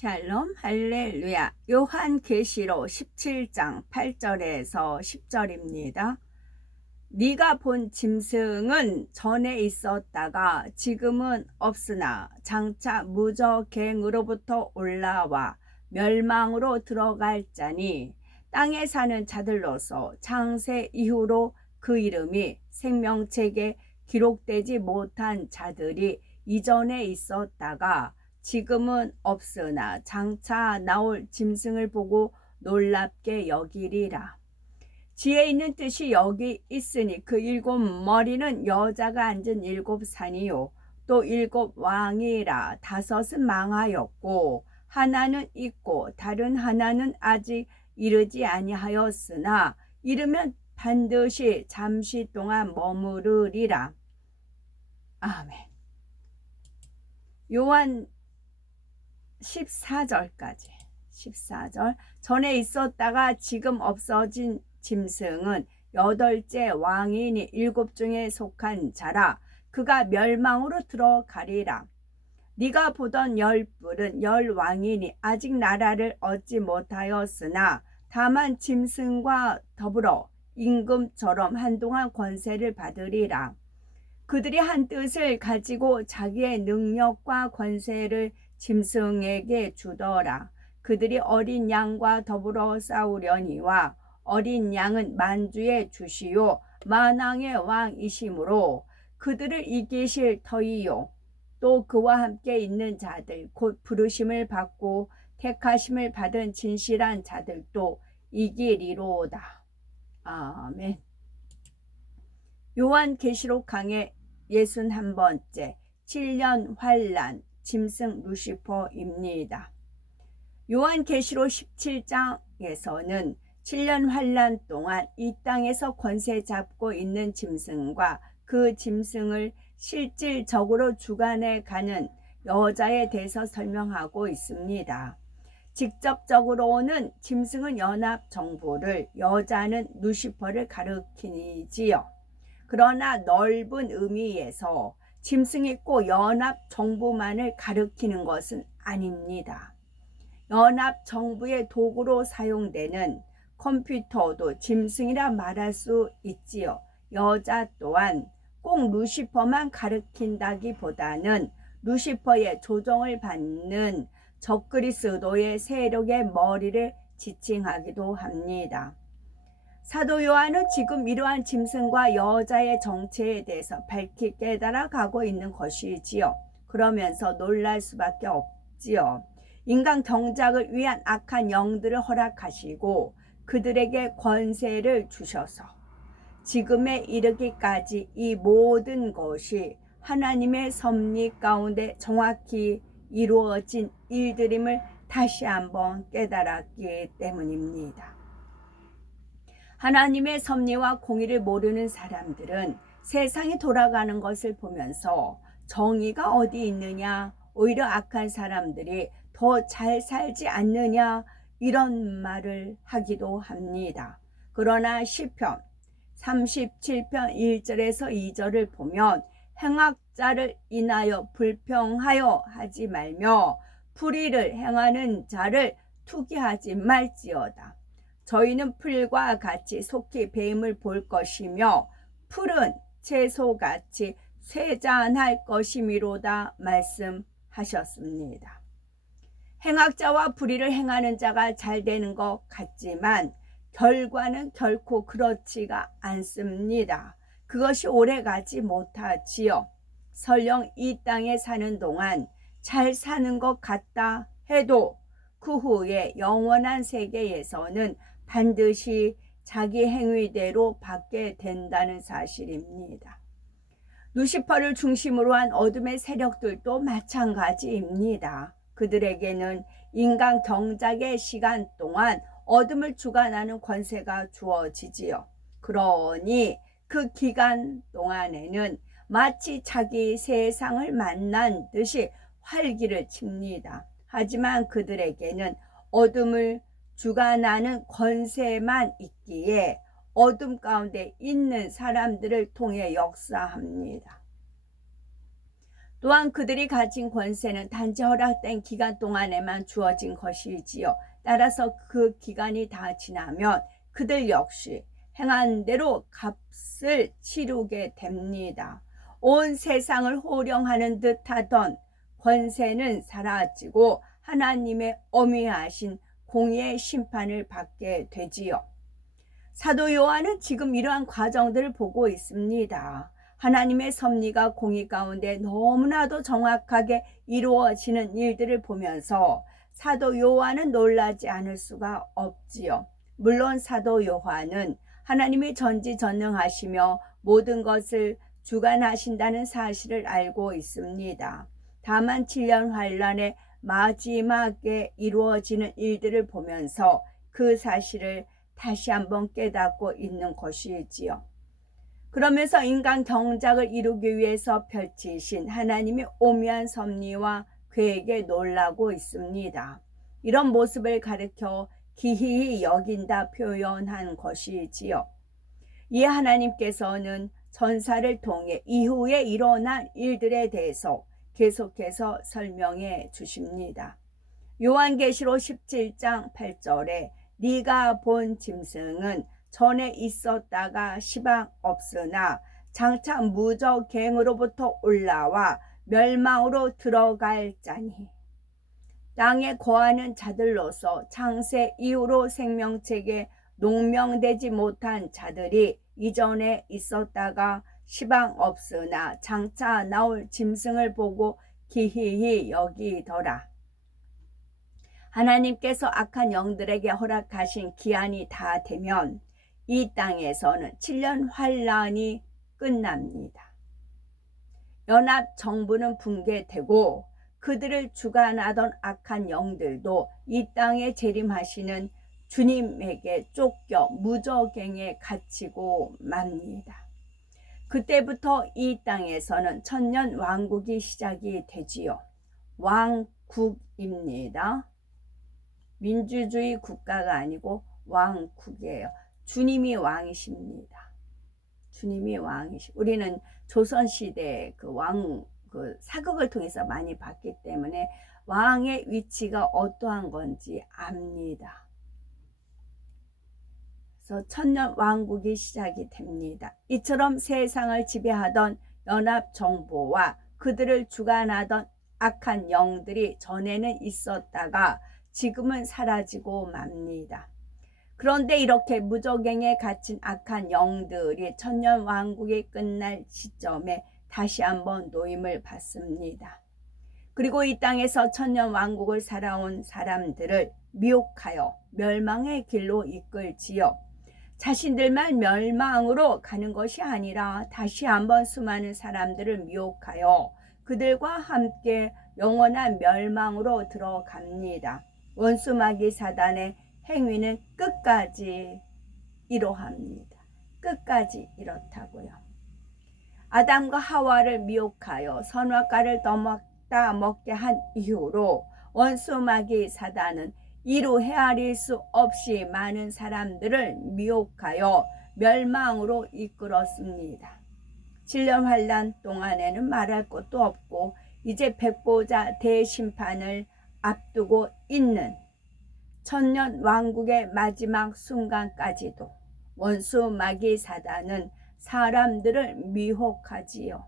샬롬 할렐루야. 요한계시록 17장 8절에서 10절입니다. 네가 본 짐승은 전에 있었다가 지금은 없으나 장차 무저갱으로부터 올라와 멸망으로 들어갈 자니 땅에 사는 자들로서 창세 이후로 그 이름이 생명책에 기록되지 못한 자들이 이전에 있었다가 지금은 없으나 장차 나올 짐승을 보고 놀랍게 여기리라. 지혜 있는 뜻이 여기 있으니 그 일곱 머리는 여자가 앉은 일곱 산이요 또 일곱 왕이라. 다섯은 망하였고 하나는 있고 다른 하나는 아직 이르지 아니하였으나 이르면 반드시 잠시 동안 머무르리라. 아멘. 요한 14절까지 14절. 전에 있었다가 지금 없어진 짐승은 여덟째 왕이니 일곱 중에 속한 자라. 그가 멸망으로 들어가리라. 네가 보던 열 뿔은 열 왕이니 아직 나라를 얻지 못하였으나 다만 짐승과 더불어 임금처럼 한동안 권세를 받으리라. 그들이 한 뜻을 가지고 자기의 능력과 권세를 짐승에게 주더라. 그들이 어린 양과 더불어 싸우려니와 어린 양은 만주의 주시요 만왕의 왕이시므로 그들을 이기실 터이요 또 그와 함께 있는 자들 곧 부르심을 받고 택하심을 받은 진실한 자들도 이기리로다. 아멘. 요한계시록 강의 61번째 7년 환란 짐승 루시퍼입니다. 요한계시록 17장에서는 7년 환란 동안 이 땅에서 권세 잡고 있는 짐승과 그 짐승을 실질적으로 주관해 가는 여자에 대해서 설명하고 있습니다. 직접적으로는 짐승은 연합 정부를, 여자는 루시퍼를 가리키지요. 그러나 넓은 의미에서 짐승이 꼭 연합 정부만을 가리키는 것은 아닙니다. 연합 정부의 도구로 사용되는 컴퓨터도 짐승이라 말할 수 있지요. 여자 또한 꼭 루시퍼만 가리킨다기보다는 루시퍼의 조종을 받는 적그리스도의 세력의 머리를 지칭하기도 합니다. 사도 요한은 지금 이러한 짐승과 여자의 정체에 대해서 밝히 깨달아 가고 있는 것이지요. 그러면서 놀랄 수밖에 없지요. 인간 경작을 위한 악한 영들을 허락하시고 그들에게 권세를 주셔서 지금에 이르기까지 이 모든 것이 하나님의 섭리 가운데 정확히 이루어진 일들임을 다시 한번 깨달았기 때문입니다. 하나님의 섭리와 공의를 모르는 사람들은 세상이 돌아가는 것을 보면서 정의가 어디 있느냐, 오히려 악한 사람들이 더 잘 살지 않느냐 이런 말을 하기도 합니다. 그러나 시편 37편 1절에서 2절을 보면 행악자를 인하여 불평하여 하지 말며 불의를 행하는 자를 투기하지 말지어다. 저희는 풀과 같이 속히 뱀을 볼 것이며 풀은 채소같이 쇠잔할 것이미로다 말씀하셨습니다. 행악자와 불의를 행하는 자가 잘 되는 것 같지만 결과는 결코 그렇지가 않습니다. 그것이 오래가지 못하지요. 설령 이 땅에 사는 동안 잘 사는 것 같다 해도 그 후에 영원한 세계에서는 반드시 자기 행위대로 받게 된다는 사실입니다. 루시퍼를 중심으로 한 어둠의 세력들도 마찬가지입니다. 그들에게는 인간 경작의 시간 동안 어둠을 주관하는 권세가 주어지지요. 그러니 그 기간 동안에는 마치 자기 세상을 만난 듯이 활기를 칩니다. 하지만 그들에게는 어둠을 주관하는 권세만 있기에 어둠 가운데 있는 사람들을 통해 역사합니다. 또한 그들이 가진 권세는 단지 허락된 기간 동안에만 주어진 것이지요. 따라서 그 기간이 다 지나면 그들 역시 행한 대로 값을 치르게 됩니다. 온 세상을 호령하는 듯하던 권세는 사라지고 하나님의 엄위하신 공의의 심판을 받게 되지요. 사도 요한은 지금 이러한 과정들을 보고 있습니다. 하나님의 섭리가 공의 가운데 너무나도 정확하게 이루어지는 일들을 보면서 사도 요한은 놀라지 않을 수가 없지요. 물론 사도 요한은 하나님이 전지전능하시며 모든 것을 주관하신다는 사실을 알고 있습니다. 다만 7년 환란의 마지막에 이루어지는 일들을 보면서 그 사실을 다시 한번 깨닫고 있는 것이지요. 그러면서 인간 경작을 이루기 위해서 펼치신 하나님의 오묘한 섭리와 계획에 놀라고 있습니다. 이런 모습을 가리켜 기이히 여긴다 표현한 것이지요. 이 하나님께서는 전사를 통해 이후에 일어난 일들에 대해서 계속해서 설명해 주십니다. 요한계시록 17장 8절에 네가 본 짐승은 전에 있었다가 시방 없으나 장차 무저갱으로부터 올라와 멸망으로 들어갈 자니 땅에 거하는 자들로서 창세 이후로 생명책에 농명되지 못한 자들이 이전에 있었다가 시방 없으나 장차 나올 짐승을 보고 기이히 여기더라. 하나님께서 악한 영들에게 허락하신 기한이 다 되면 이 땅에서는 7년 환란이 끝납니다. 연합 정부는 붕괴되고 그들을 주관하던 악한 영들도 이 땅에 재림하시는 주님에게 쫓겨 무저갱에 갇히고 맙니다. 그때부터 이 땅에서는 천년 왕국이 시작이 되지요. 왕국입니다. 민주주의 국가가 아니고 왕국이에요. 주님이 왕이십니다. 주님이 왕이시. 우리는 조선시대 그 사극을 통해서 많이 봤기 때문에 왕의 위치가 어떠한 건지 압니다. 그래서 천년 왕국이 시작이 됩니다. 이처럼 세상을 지배하던 연합정부와 그들을 주관하던 악한 영들이 전에는 있었다가 지금은 사라지고 맙니다. 그런데 이렇게 무저갱에 갇힌 악한 영들이 천년 왕국이 끝날 시점에 다시 한번 노임을 받습니다. 그리고 이 땅에서 천년 왕국을 살아온 사람들을 미혹하여 멸망의 길로 이끌지요. 자신들만 멸망으로 가는 것이 아니라 다시 한번 수많은 사람들을 미혹하여 그들과 함께 영원한 멸망으로 들어갑니다. 원수 마귀 사단의 행위는 끝까지 이러합니다. 끝까지 이렇다고요. 아담과 하와를 미혹하여 선악과를 떠먹다 먹게 한 이후로 원수 마귀 사단은 이루 헤아릴 수 없이 많은 사람들을 미혹하여 멸망으로 이끌었습니다. 7년 환란 동안에는 말할 것도 없고 이제 백보자 대심판을 앞두고 있는 천년 왕국의 마지막 순간까지도 원수 마귀 사단은 사람들을 미혹하지요.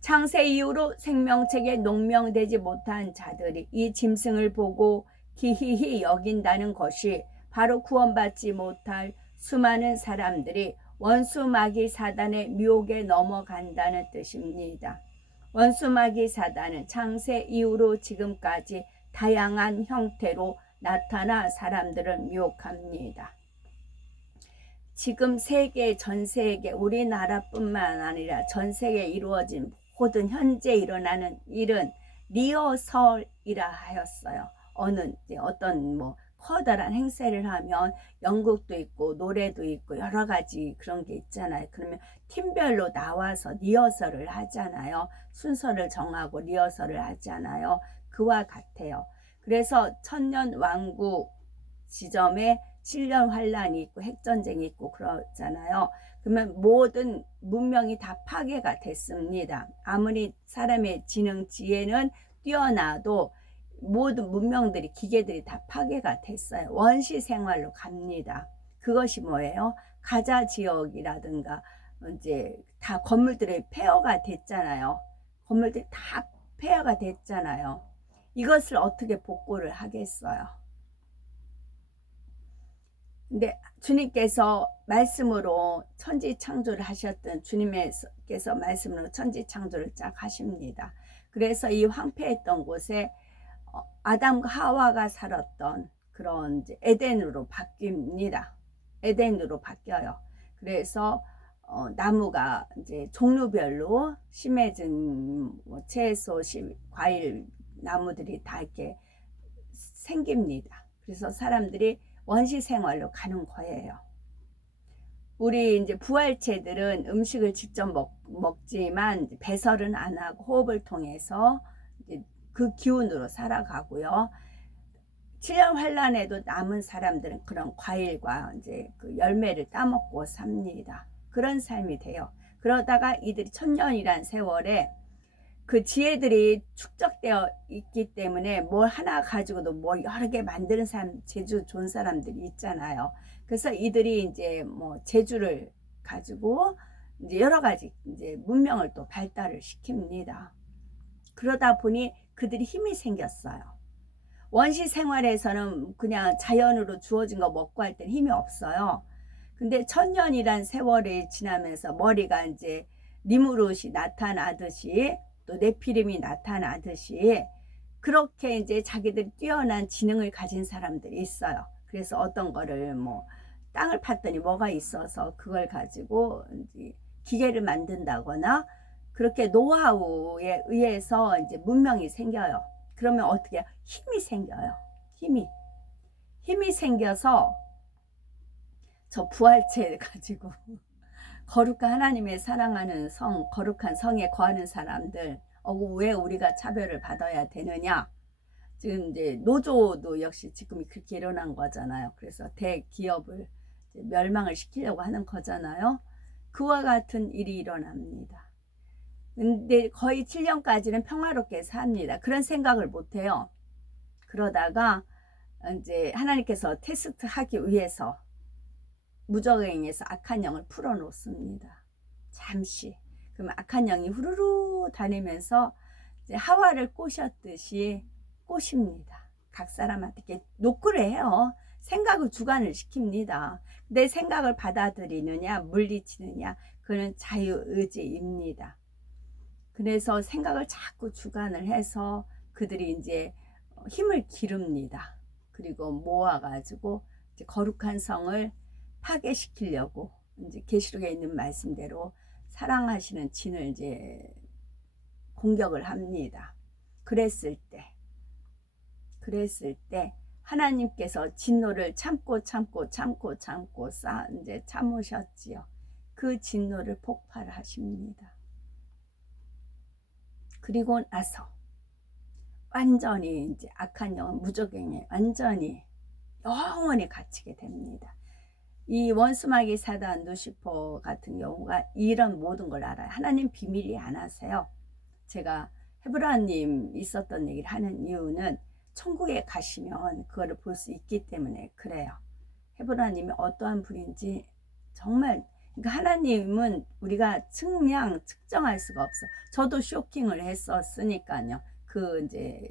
창세 이후로 생명책에 농명되지 못한 자들이 이 짐승을 보고 기이히 여긴다는 것이 바로 구원받지 못할 수많은 사람들이 원수 마귀 사단의 미혹에 넘어간다는 뜻입니다. 원수 마귀 사단은 창세 이후로 지금까지 다양한 형태로 나타나 사람들을 미혹합니다. 지금 전 세계 우리나라뿐만 아니라 전 세계에 이루어진 모든 현재 일어나는 일은 리허설이라 하였어요. 어떤 커다란 행사를 하면 연극도 있고 노래도 있고 여러 가지 그런 게 있잖아요. 그러면 팀별로 나와서 리허설을 하잖아요. 순서를 정하고 리허설을 하잖아요. 그와 같아요. 그래서 천년 왕국 지점에 7년 환란이 있고 핵전쟁이 있고 그러잖아요. 그러면 모든 문명이 다 파괴가 됐습니다. 아무리 사람의 지능, 지혜는 뛰어나도 모든 문명들이, 기계들이 다 파괴가 됐어요. 원시 생활로 갑니다. 그것이 뭐예요? 가자 지역이라든가 이제 다 건물들이 폐허가 됐잖아요. 건물들이 다 폐허가 됐잖아요. 이것을 어떻게 복구를 하겠어요? 근데 주님께서 말씀으로 천지 창조를 하셨던, 주님께서 말씀으로 천지 창조를 쫙 하십니다. 그래서 이 황폐했던 곳에 아담과 하와가 살았던 그런 이제 에덴으로 바뀝니다. 에덴으로 바뀌어요. 그래서 나무가 이제 종류별로 심해진 뭐 채소, 과일 나무들이 다 이렇게 생깁니다. 그래서 사람들이 원시 생활로 가는 거예요. 우리 이제 부활체들은 음식을 직접 먹지만 배설은 안 하고 호흡을 통해서 이제 그 기운으로 살아가고요. 7년 환란에도 남은 사람들은 그런 과일과 이제 그 열매를 따먹고 삽니다. 그런 삶이 돼요. 그러다가 이들이 천년이란 세월에 그 지혜들이 축적되어 있기 때문에 뭘 하나 가지고도 뭘 여러 개 만드는 사람, 재주 좋은 사람들이 있잖아요. 그래서 이들이 이제 뭐 재주를 가지고 이제 여러 가지 이제 문명을 또 발달을 시킵니다. 그러다 보니 그들이 힘이 생겼어요. 원시 생활에서는 그냥 자연으로 주어진 거 먹고 할 때는 힘이 없어요. 근데 천년이란 세월이 지나면서 머리가 이제 니무롯이 나타나듯이 또 네피림이 나타나듯이 그렇게 이제 자기들이 뛰어난 지능을 가진 사람들이 있어요. 그래서 어떤 거를 뭐 땅을 팠더니 뭐가 있어서 그걸 가지고 이제 기계를 만든다거나 그렇게 노하우에 의해서 이제 문명이 생겨요. 그러면 어떻게 힘이 생겨요. 힘이 생겨서 저 부활체 가지고 거룩한 하나님의 사랑하는 성, 거룩한 성에 거하는 사람들, 왜 우리가 차별을 받아야 되느냐? 지금 이제 노조도 역시 지금 그렇게 일어난 거잖아요. 그래서 대기업을 멸망을 시키려고 하는 거잖아요. 그와 같은 일이 일어납니다. 근데 거의 7년까지는 평화롭게 삽니다. 그런 생각을 못 해요. 그러다가 이제 하나님께서 테스트 하기 위해서 무적행에서 악한 영을 풀어 놓습니다. 잠시. 그럼 악한 영이 후루루 다니면서 이제 하와를 꼬셨듯이 꼬십니다. 각 사람한테 이렇게 노크를 해요. 생각을 주관을 시킵니다. 내 생각을 받아들이느냐 물리치느냐 그는 자유의지입니다. 그래서 생각을 자꾸 주관을 해서 그들이 이제 힘을 기릅니다. 그리고 모아가지고 이제 거룩한 성을 파괴시키려고 이제 계시록에 있는 말씀대로 사랑하시는 진을 이제 공격을 합니다. 그랬을 때 하나님께서 진노를 참고 이제 참으셨지요. 그 진노를 폭발하십니다. 그리고 나서 완전히 이제 악한 영은 무적행에 완전히 영원히 갇히게 됩니다. 이 원수마귀 사단 루시퍼 같은 경우가 이런 모든 걸 알아요. 하나님 비밀이 안 하세요. 제가 헤브라님 있었던 얘기를 하는 이유는 천국에 가시면 그거를 볼 수 있기 때문에 그래요. 헤브라님이 어떠한 분인지 정말, 그러니까 하나님은 우리가 측정할 수가 없어. 저도 쇼킹을 했었으니까요. 그 이제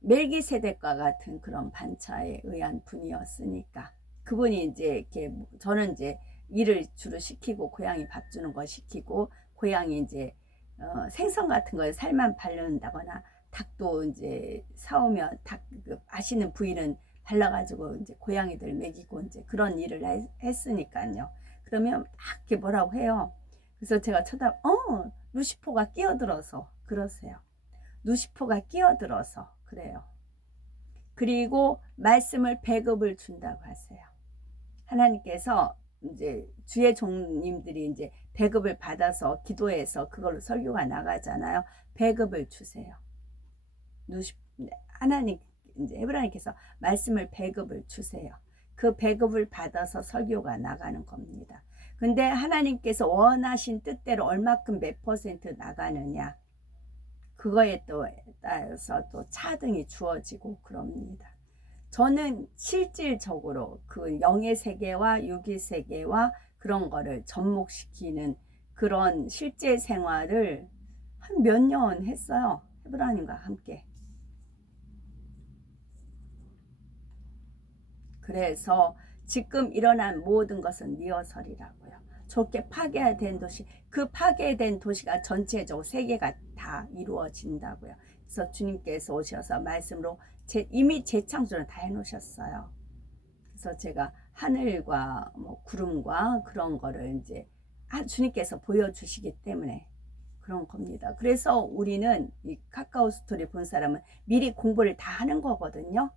멜기세덱과 같은 그런 반차에 의한 분이었으니까. 그분이 이제 이렇게 저는 이제 일을 주로 시키고 고양이 밥 주는 거 시키고 고양이 이제 생선 같은 거에 살만 바른다거나 닭도 이제 사오면 닭 맛있는 부위는 발라가지고 이제 고양이들 먹이고 이제 그런 일을 했으니까요. 그러면 막 이렇게 뭐라고 해요. 그래서 제가 루시퍼가 끼어들어서 그러세요. 루시퍼가 끼어들어서 그래요. 그리고 말씀을 배급을 준다고 하세요. 하나님께서 이제 주의 종님들이 이제 배급을 받아서 기도해서 그걸로 설교가 나가잖아요. 배급을 주세요. 하나님 이제 헤브라님께서 말씀을 배급을 주세요. 그 배급을 받아서 설교가 나가는 겁니다. 근데 하나님께서 원하신 뜻대로 얼마큼 몇 퍼센트 나가느냐, 그거에 또 따라서 또 차등이 주어지고 그럽니다. 저는 실질적으로 그 영의 세계와 육의 세계와 그런 거를 접목시키는 그런 실제 생활을 한 몇 년 했어요. 헤브라님과 함께. 그래서 지금 일어난 모든 것은 리허설이라고요. 저렇게 파괴된 도시, 그 파괴된 도시가 전체적으로 세계가 다 이루어진다고요. 그래서 주님께서 오셔서 말씀으로 이미 재창조를 다 해놓으셨어요. 그래서 제가 하늘과 뭐 구름과 그런 거를 이제 주님께서 보여주시기 때문에 그런 겁니다. 그래서 우리는 이 카카오 스토리 본 사람은 미리 공부를 다 하는 거거든요.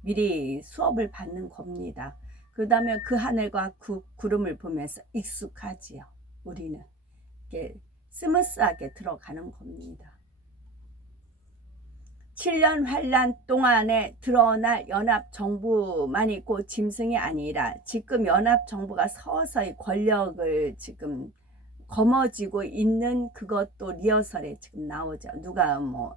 미리 수업을 받는 겁니다. 그 다음에 그 하늘과 그 구름을 보면서 익숙하지요. 우리는 이렇게 스무스하게 들어가는 겁니다. 7년 환란 동안에 드러날 연합정부만 있고 짐승이 아니라 지금 연합정부가 서서히 권력을 지금 거머쥐고 있는 그것도 리허설에 지금 나오죠. 누가 뭐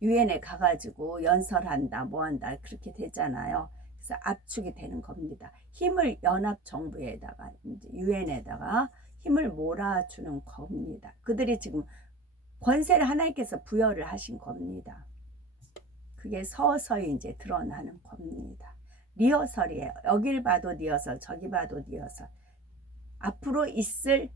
유엔에 가가지고 연설한다 뭐한다 그렇게 되잖아요. 그래서 압축이 되는 겁니다. 힘을 연합정부에다가 이제 유엔에다가 힘을 몰아주는 겁니다. 그들이 지금 권세를 하나님께서 부여를 하신 겁니다. 그게 서서히 이제 드러나는 겁니다. 리허설이에요. 여길 봐도 리허설, 저기 봐도 리허설. 앞으로 있을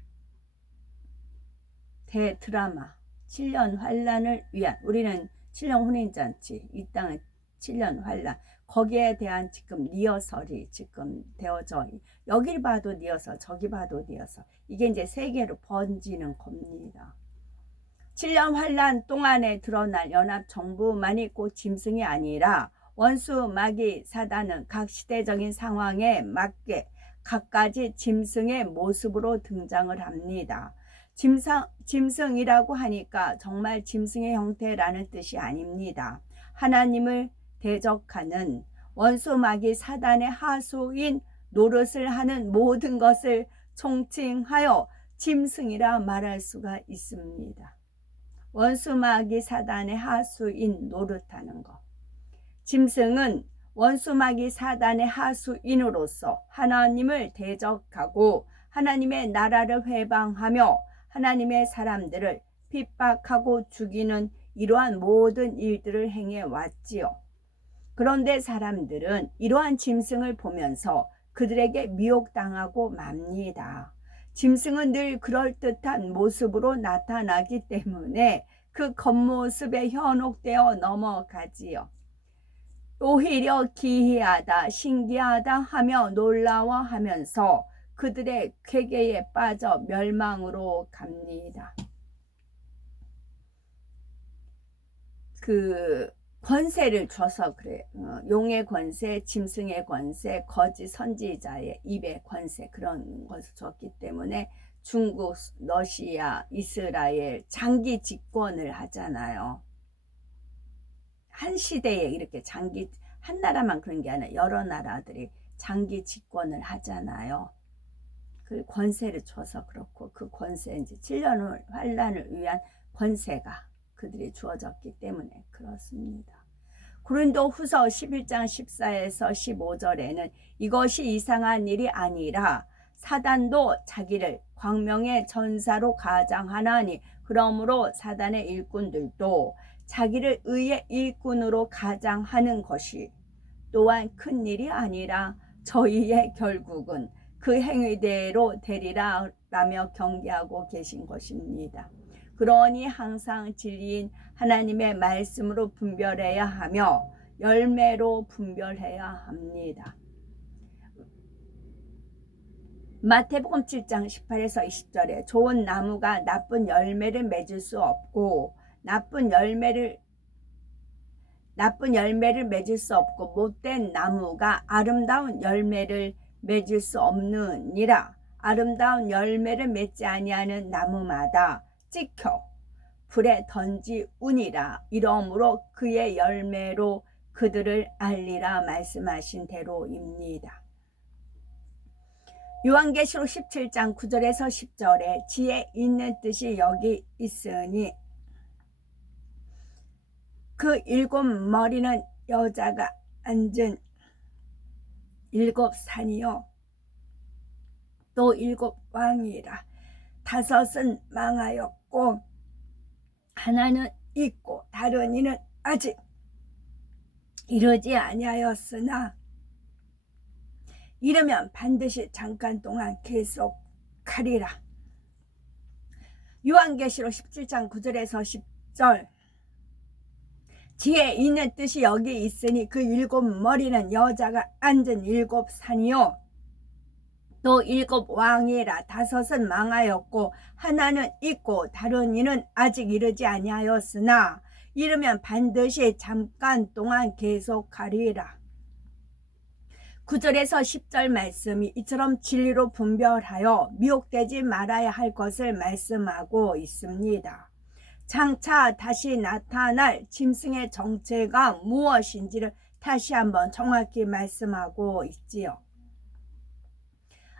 대드라마 7년 환란을 위한, 우리는 7년 혼인잔치, 이 땅은 7년 환란, 거기에 대한 지금 리허설이 지금 되어져, 여길 봐도 리허설, 저기 봐도 리허설. 이게 이제 세계로 번지는 겁니다. 7년 환란 동안에 드러날 연합정부만 있고 짐승이 아니라 원수 마귀 사단은 각 시대적인 상황에 맞게 각가지 짐승의 모습으로 등장을 합니다. 짐승이라고 하니까 정말 짐승의 형태라는 뜻이 아닙니다. 하나님을 대적하는 원수 마귀 사단의 하수인 노릇을 하는 모든 것을 총칭하여 짐승이라 말할 수가 있습니다. 원수 마귀 사단의 하수인 노릇하는 것. 짐승은 원수 마귀 사단의 하수인으로서 하나님을 대적하고 하나님의 나라를 회방하며 하나님의 사람들을 핍박하고 죽이는 이러한 모든 일들을 행해 왔지요. 그런데 사람들은 이러한 짐승을 보면서 그들에게 미혹당하고 맙니다. 짐승은 늘 그럴듯한 모습으로 나타나기 때문에 그 겉모습에 현혹되어 넘어가지요. 오히려 기이하다, 신기하다 하며 놀라워하면서 그들의 쾌계에 빠져 멸망으로 갑니다. 그 권세를 줘서 그래. 용의 권세, 짐승의 권세, 거짓 선지자의 입의 권세, 그런 것을 줬기 때문에 중국, 러시아, 이스라엘 장기 집권을 하잖아요. 한 시대에 이렇게 한 나라만 그런 게 아니라 여러 나라들이 장기 집권을 하잖아요. 그 권세를 줘서 그렇고, 그 권세, 이제 7년 환란을 위한 권세가 그들이 주어졌기 때문에 그렇습니다. 고린도 후서 11장 14에서 15절에는 이것이 이상한 일이 아니라 사단도 자기를 광명의 전사로 가장하나니 그러므로 사단의 일꾼들도 자기를 의의 일꾼으로 가장하는 것이 또한 큰 일이 아니라 저희의 결국은 그 행위대로 되리라 라며 경계하고 계신 것입니다. 그러니 항상 진리인 하나님의 말씀으로 분별해야 하며 열매로 분별해야 합니다. 마태복음 7장 18에서 20절에 좋은 나무가 나쁜 열매를 맺을 수 없고 나쁜 열매를 맺을 수 없고 못된 나무가 아름다운 열매를 맺을 수 없느니라. 아름다운 열매를 맺지 아니하는 나무마다 찍혀 불에 던지우니라. 이러므로 그의 열매로 그들을 알리라 말씀하신 대로입니다. 요한계시록 17장 9절에서 10절에 지혜 있는 뜻이 여기 있으니 그 일곱 머리는 여자가 앉은 일곱 산이요 또 일곱 왕이라. 다섯은 망하였고 하나는 있고 다른 이는 아직 이르지 아니하였으나 이르면 반드시 잠깐 동안 계속하리라. 요한계시록 17장 9절에서 10절 지혜 있는 뜻이 여기 있으니 그 일곱 머리는 여자가 앉은 일곱 산이요 또 일곱 왕이라. 다섯은 망하였고 하나는 있고 다른 이는 아직 이르지 아니하였으나 이르면 반드시 잠깐 동안 계속하리라. 9절에서 10절 말씀이 이처럼 진리로 분별하여 미혹되지 말아야 할 것을 말씀하고 있습니다. 장차 다시 나타날 짐승의 정체가 무엇인지를 다시 한번 정확히 말씀하고 있지요.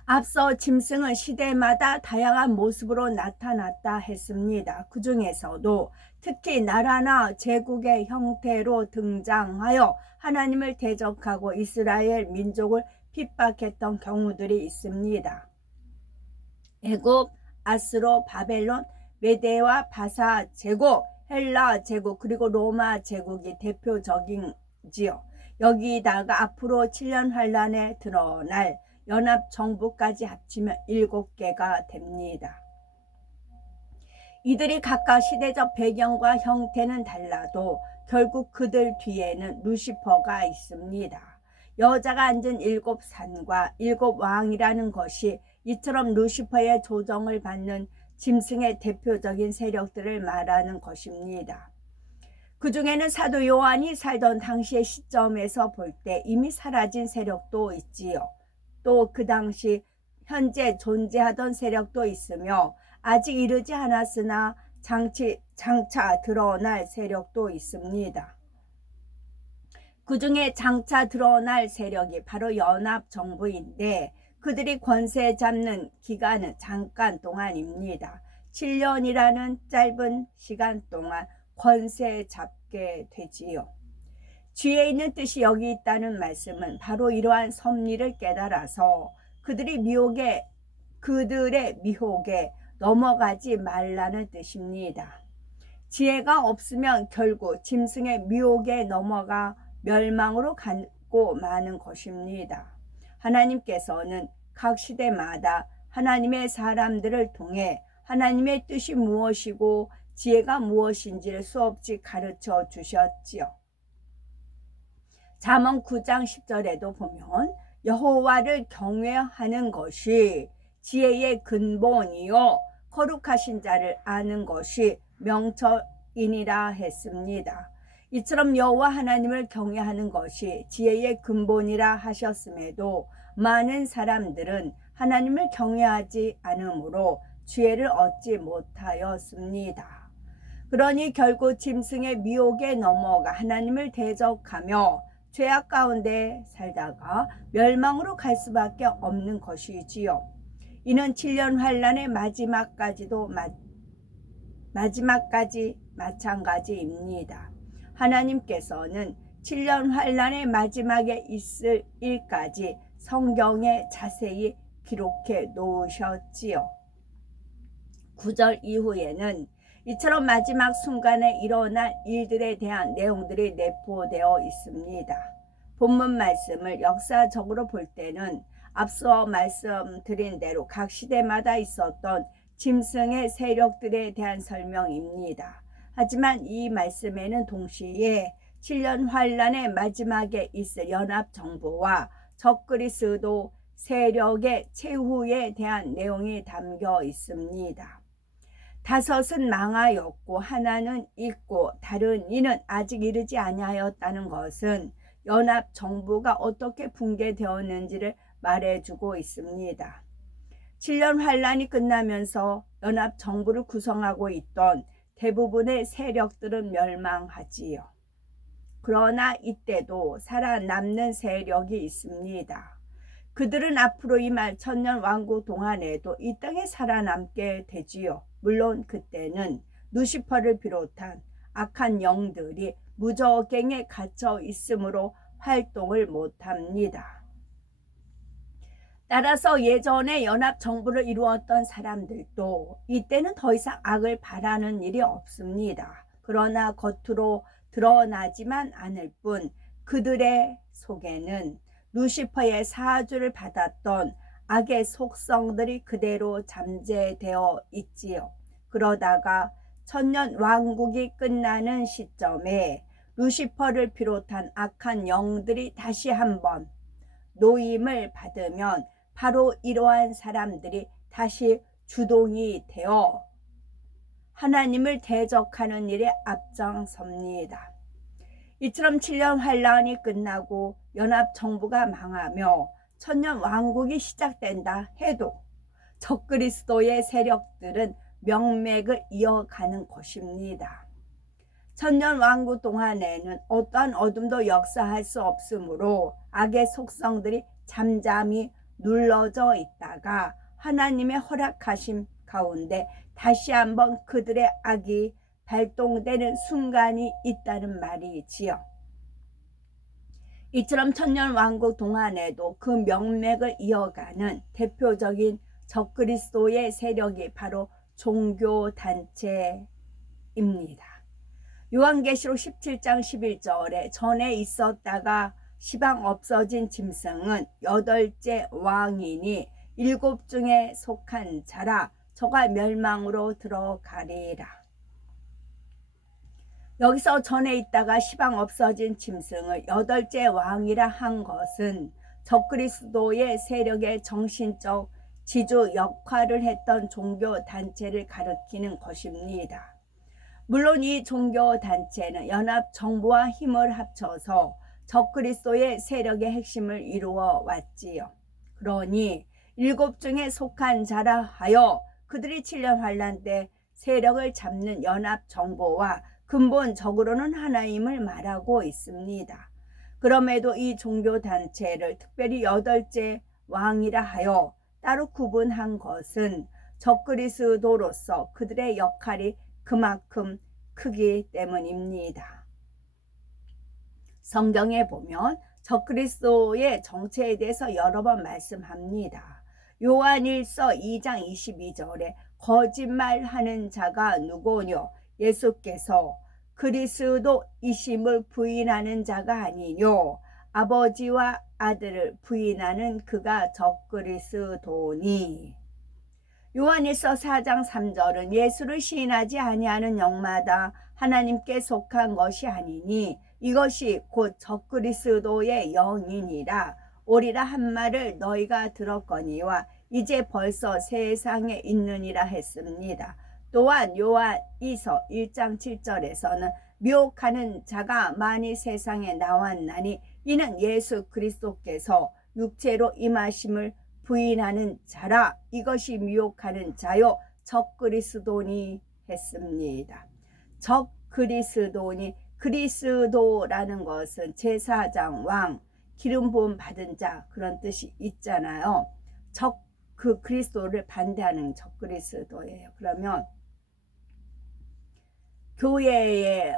앞서 짐승은 시대마다 다양한 모습으로 나타났다 했습니다. 그 중에서도 특히 나라나 제국의 형태로 등장하여 하나님을 대적하고 이스라엘 민족을 핍박했던 경우들이 있습니다. 애굽, 아수르, 바벨론, 메데와 바사 제국, 헬라 제국 그리고 로마 제국이 대표적인지요. 여기다가 앞으로 7년 환란에 드러날 연합정부까지 합치면 7개가 됩니다. 이들이 각각 시대적 배경과 형태는 달라도 결국 그들 뒤에는 루시퍼가 있습니다. 여자가 앉은 일곱 산과 일곱 왕이라는 것이 이처럼 루시퍼의 조정을 받는 짐승의 대표적인 세력들을 말하는 것입니다. 그 중에는 사도 요한이 살던 당시의 시점에서 볼 때 이미 사라진 세력도 있지요. 또 그 당시 현재 존재하던 세력도 있으며 아직 이르지 않았으나 장차 드러날 세력도 있습니다. 그 중에 장차 드러날 세력이 바로 연합정부인데 그들이 권세 잡는 기간은 잠깐 동안입니다. 7년이라는 짧은 시간 동안 권세 잡게 되지요. 뒤에 있는 뜻이 여기 있다는 말씀은 바로 이러한 섭리를 깨달아서 그들의 미혹에 넘어가지 말라는 뜻입니다. 지혜가 없으면 결국 짐승의 미혹에 넘어가 멸망으로 가고 마는 것입니다. 하나님께서는 각 시대마다 하나님의 사람들을 통해 하나님의 뜻이 무엇이고 지혜가 무엇인지를 수없이 가르쳐 주셨지요. 잠언 9장 10절에도 보면 여호와를 경외하는 것이 지혜의 근본이요 거룩하신 자를 아는 것이 명철이니라 했습니다. 이처럼 여호와 하나님을 경외하는 것이 지혜의 근본이라 하셨음에도 많은 사람들은 하나님을 경외하지 않으므로 지혜를 얻지 못하였습니다. 그러니 결국 짐승의 미혹에 넘어가 하나님을 대적하며 죄악 가운데 살다가 멸망으로 갈 수밖에 없는 것이지요. 이는 7년 환란의 마지막까지 마찬가지입니다. 하나님께서는 7년 환란의 마지막에 있을 일까지 성경에 자세히 기록해 놓으셨지요. 9절 이후에는 이처럼 마지막 순간에 일어날 일들에 대한 내용들이 내포되어 있습니다. 본문 말씀을 역사적으로 볼 때는 앞서 말씀드린 대로 각 시대마다 있었던 짐승의 세력들에 대한 설명입니다. 하지만 이 말씀에는 동시에 7년 환란의 마지막에 있을 연합정부와 적그리스도 세력의 최후에 대한 내용이 담겨 있습니다. 다섯은 망하였고 하나는 있고 다른 이는 아직 이르지 아니하였다는 것은 연합정부가 어떻게 붕괴되었는지를 말해주고 있습니다. 7년 환란이 끝나면서 연합정부를 구성하고 있던 대부분의 세력들은 멸망하지요. 그러나 이때도 살아남는 세력이 있습니다. 그들은 앞으로 임할 천년 왕국 동안에도 이 땅에 살아남게 되지요. 물론 그때는 루시퍼를 비롯한 악한 영들이 무저갱에 갇혀 있으므로 활동을 못합니다. 따라서 예전에 연합정부를 이루었던 사람들도 이때는 더 이상 악을 바라는 일이 없습니다. 그러나 겉으로 드러나지만 않을 뿐 그들의 속에는 루시퍼의 사주를 받았던 악의 속성들이 그대로 잠재되어 있지요. 그러다가 천년 왕국이 끝나는 시점에 루시퍼를 비롯한 악한 영들이 다시 한번 노임을 받으면 바로 이러한 사람들이 다시 주동이 되어 하나님을 대적하는 일에 앞장섭니다. 이처럼 7년 환란이 끝나고 연합정부가 망하며 천년 왕국이 시작된다 해도 적그리스도의 세력들은 명맥을 이어가는 것입니다. 천년 왕국 동안에는 어떠한 어둠도 역사할 수 없으므로 악의 속성들이 잠잠히 눌러져 있다가 하나님의 허락하심 가운데 다시 한번 그들의 악이 발동되는 순간이 있다는 말이지요. 이처럼 천년 왕국 동안에도 그 명맥을 이어가는 대표적인 적그리스도의 세력이 바로 종교단체입니다. 요한계시록 17장 11절에 전에 있었다가 시방 없어진 짐승은 8째 왕이니 7 중에 속한 자라 저가 멸망으로 들어가리라. 여기서 전에 있다가 시방 없어진 짐승을 8째 왕이라 한 것은 적그리스도의 세력의 정신적 지주 역할을 했던 종교단체를 가리키는 것입니다. 물론 이 종교단체는 연합정부와 힘을 합쳐서 적그리스도의 세력의 핵심을 이루어 왔지요. 그러니 7 중에 속한 자라 하여 그들이 7년 환란 때 세력을 잡는 연합정부와 근본적으로는 하나님을 말하고 있습니다. 그럼에도 이 종교단체를 특별히 8째 왕이라 하여 따로 구분한 것은 적그리스도로서 그들의 역할이 그만큼 크기 때문입니다. 성경에 보면 적그리스도의 정체에 대해서 여러 번 말씀합니다. 요한일서 2장 22절에 거짓말하는 자가 누구뇨? 예수께서 그리스도이심을 부인하는 자가 아니뇨? 아버지와 아들을 부인하는 그가 적그리스도니. 요한일서 4장 3절은 예수를 시인하지 아니하는 영마다 하나님께 속한 것이 아니니 이것이 곧 적그리스도의 영이니라. 오리라 한 말을 너희가 들었거니와 이제 벌써 세상에 있느니라 했습니다. 또한 요한이서 1장 7절에서는 미혹하는 자가 많이 세상에 나왔나니 이는 예수 그리스도께서 육체로 임하심을 부인하는 자라. 이것이 미혹하는 자요 적그리스도니 했습니다. 적그리스도니, 그리스도라는 것은 제사장, 왕, 기름 부음 받은 자 그런 뜻이 있잖아요. 그 그리스도를 반대하는 적그리스도예요. 그러면 교회에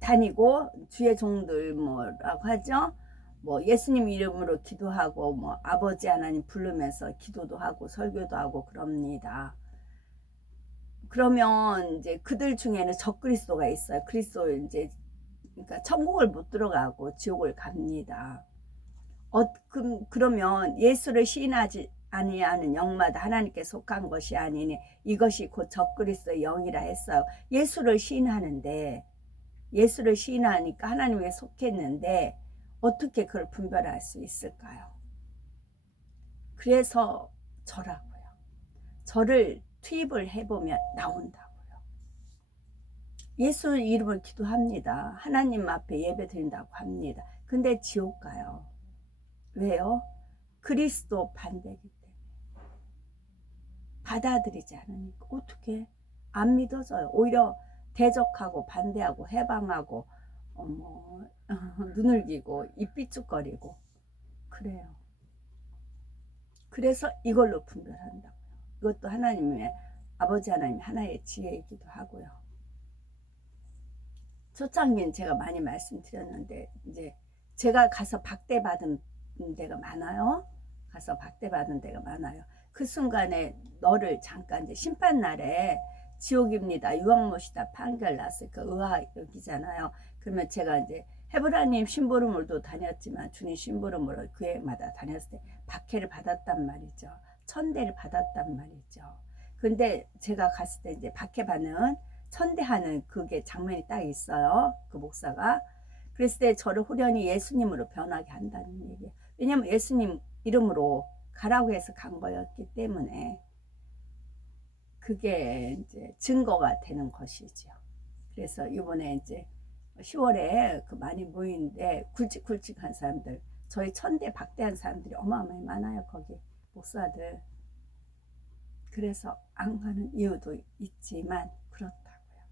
다니고 주의 종들 뭐라고 하죠? 뭐 예수님 이름으로 기도하고 뭐 아버지 하나님 부르면서 기도도 하고 설교도 하고 그럽니다. 그러면 이제 그들 중에는 적그리스도가 있어요. 그리스도 이제 그러니까 천국을 못 들어가고 지옥을 갑니다. 그러면 예수를 시인하지 아니하는 영마다 하나님께 속한 것이 아니니 이것이 곧 적그리스도의 영이라 했어요. 예수를 시인하니까 하나님께 속했는데 어떻게 그걸 분별할 수 있을까요? 그래서 저라고요. 저를 투입을 해보면 나온다고요. 예수 이름을 기도합니다. 하나님 앞에 예배 드린다고 합니다. 근데 지옥 가요. 왜요? 그리스도 반대이기 때문에. 받아들이지 않으니까 어떻게 안 믿어져요. 오히려 대적하고 반대하고 해방하고 눈을 기고 입 삐죽거리고 그래요. 그래서 이걸로 분별한다고요. 이것도 하나님의 아버지 하나님 하나의 지혜이기도 하고요. 초창기는 제가 많이 말씀드렸는데 이제 제가 가서 박대받은 데가 많아요. 가서 박대받은 데가 많아요. 그 순간에 너를 잠깐 이제 심판날에 지옥입니다. 유황못이다 판결 났어요. 그 의학이잖아요. 그러면 제가 이제 헤브라님 심부름으로도 다녔지만 주님 심부름으로 교회마다 다녔을 때 박해를 받았단 말이죠. 천대를 받았단 말이죠. 근데 제가 갔을 때 이제 박해받는 천대하는 그게 장면이 딱 있어요. 그 목사가. 그랬을 때 저를 후련히 예수님으로 변하게 한다는 얘기예요. 왜냐면 예수님 이름으로 가라고 해서 간 거였기 때문에 그게 이제 증거가 되는 것이죠. 그래서 이번에 이제 10월에 그 많이 모이는데 굵직굵직한 사람들, 저희 천대 박대한 사람들이 어마어마히 많아요. 거기 목사들. 그래서 안 가는 이유도 있지만 그렇다고요.